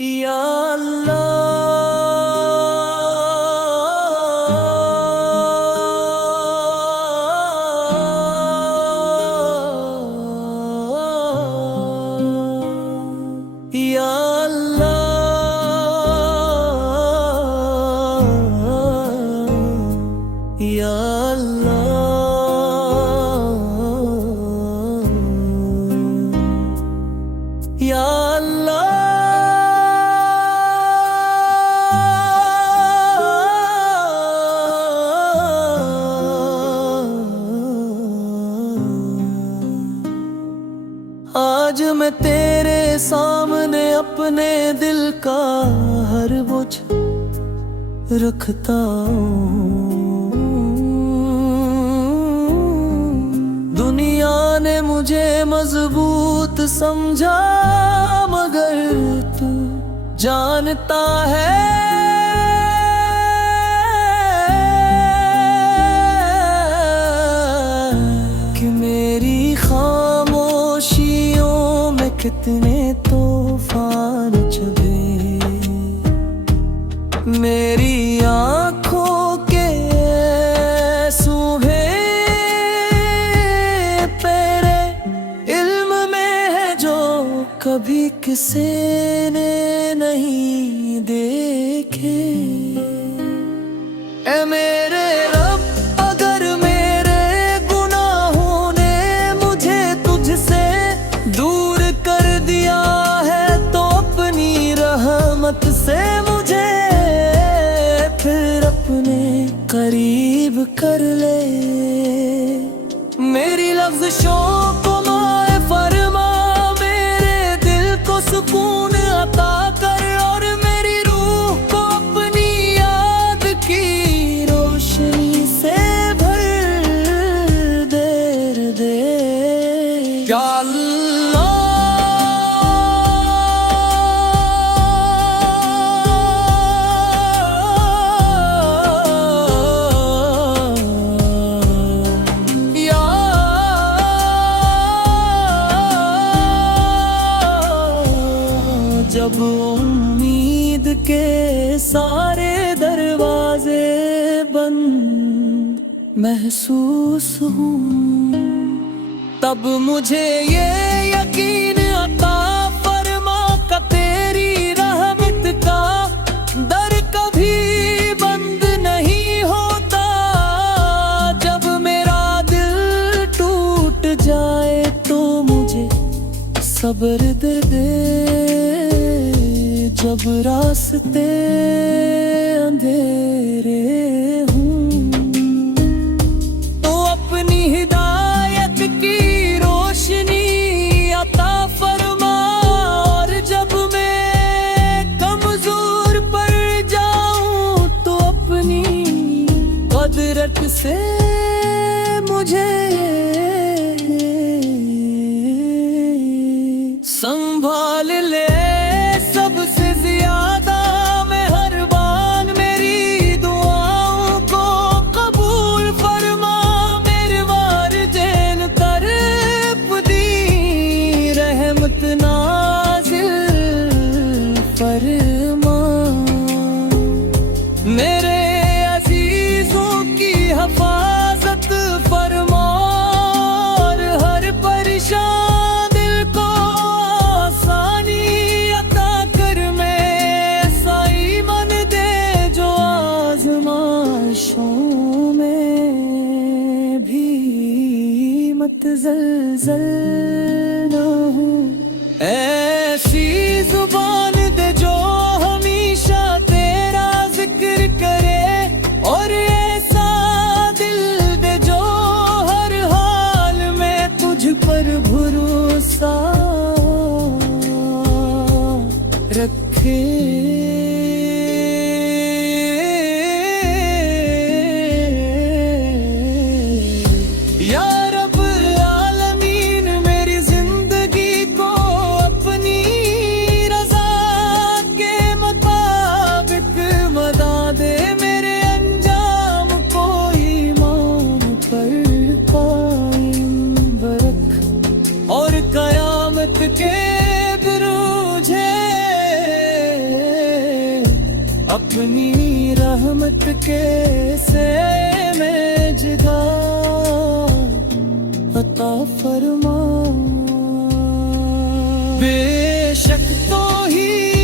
या अल्लाह या अल्लाह या अल्लाह या आज मैं तेरे सामने अपने दिल का हर बोझ रखता हूँ। दुनिया ने मुझे मजबूत समझा, मगर तू जानता है कि मेरी खामोशियों में कितने तूफान चले। मेरी आँखों के आंसू तेरे इल्म में है जो कभी किसी ने नहीं देखे। ऐ मेरे रब, अगर मेरे गुनाहों ने मुझे तुझसे दूर कर दिया है तो अपनी रहमत से मुझे फिर अपने करीब कर ले। मेरी लफ्ज़ों को माए फरमा, मेरे दिल को सुकून अता कर, और मेरी रूह को अपनी याद की रोशनी से भर दे। या जब उम्मीद के सारे दरवाजे बंद महसूस हूँ, तब मुझे ये यकीन अता फरमा का तेरी रहमत का दर कभी बंद नहीं होता। जब मेरा दिल टूट जाए तो मुझे सब्र दे। जब रास्ते अंधेरे हूँ तो अपनी हिदायत की रोशनी अता फरमा, और जब मैं कमजोर पड़ जाऊं तो अपनी कुदरत से मुझे संभाल ले। मेरे अजीजों की हिफाजत फरमा, और हर परेशान दिल को आसानी अता कर। मैं साई मन दे जो आज़माइशों में भी मत ज़ल्ज़ल ना हूँ। ऐसी जुबान दे जो हमेशा तेरा जिक्र करे, और ऐसा दिल दे जो हर हाल में तुझ पर भरोसा रखे। या रब आलमीन, मेरी जिंदगी को अपनी रजा के मुताबिक मदा दे। मेरे अंजाम को ईमान पर कायम रख, और कयामत के बुरूजे अपनी रहमत के से में जगह अता फरमा। बेशक तो ही